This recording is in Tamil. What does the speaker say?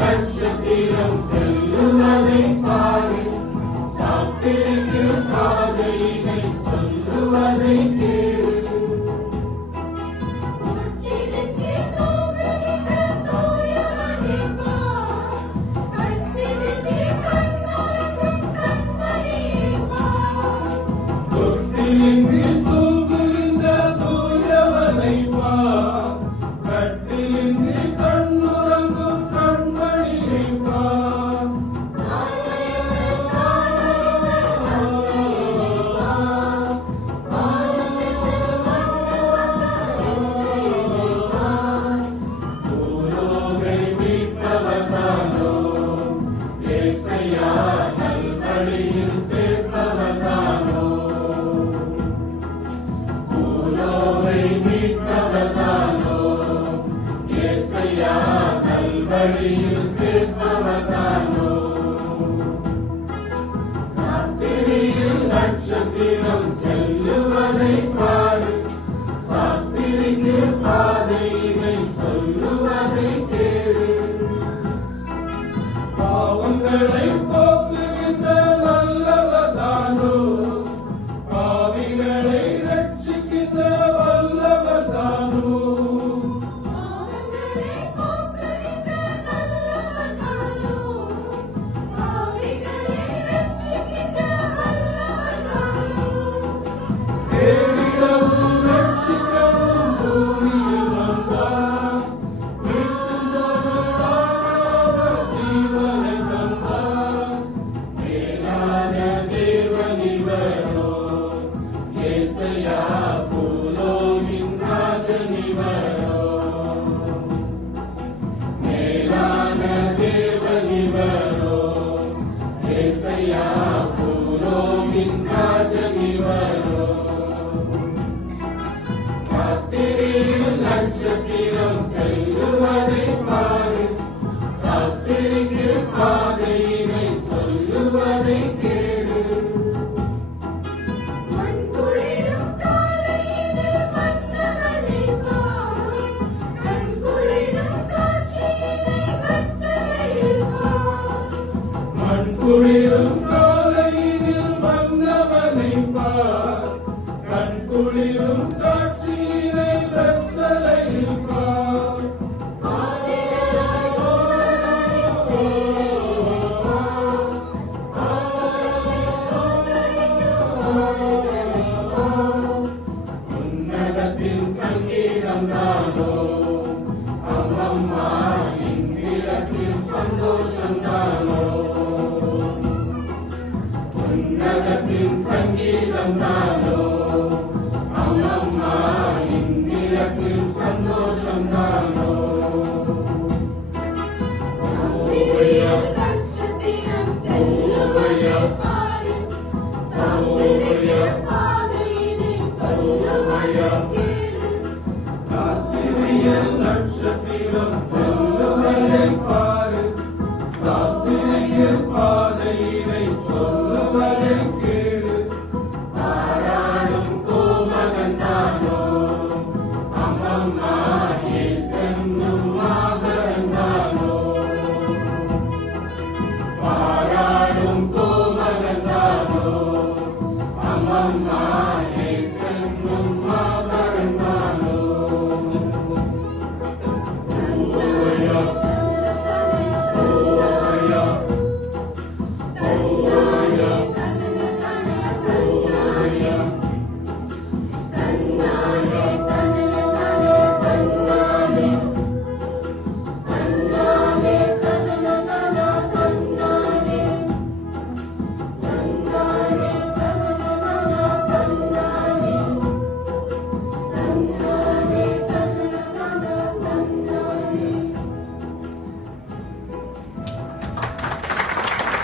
நட்சத்திரம் செல்லுவதை பாரு, சாஸ்திரிக்கு பாதையினை சொல்லுவதை கேளு. தொட்டிலின்றி தூங்குகின்ற தூயவனை பார், கட்டிலின்றி கண்ணுறங்கும் கண்மணியை பார். பூலோகை மீட்பவர்தானோ ஏசையா, நல்வழியில் சேர்ப்பவர்தானோ. பூலோகை மீட்பவர்தானோ ஏசையா, நல்வழியில் சேர்ப்பவர்தானோ. ராத்திரியில் நட்சத்திரம் செல்லுவதை பாரு, சாஸ்திரிக்கு பாதையினை சொல்லுவதை கேளு. பாவங்களை போக்குகின்ற வல்லவர்தானோ, பாவிகளை ரட்சிக்கின்ற வல்லவர்தானோ. தேடிடவும் ரட்சிக்கவும் பூமியில் வந்தார், மீட்கும் பொருளாக அவர் ஜீவனை தந்தார். மேலான தேவன் இவரோ ஏசையா, பூலோகின் ராஜன் இவரோ. மேலான தேவன் இவரோ ஏசையா, பூலோகின் ராஜன் இவரோ. ராத்திரியில் நட்சத்திரம் செல்லுவதை பாரு, சாஸ்திரிக்கு பாதையினை சொல்லுவதை கேளு. மண்குளிரும் காலையினில் மன்னவனை பார், கண்குளிரும் காட்சியினை வெத்தலையில் பார். உன்னதத்தின் சங்கீதம் தானோ அம்மம்மா, இங்கிலத்தில் சந்தோஷம் தானோ. உன்னதத்தின் சங்கீதம் தானோ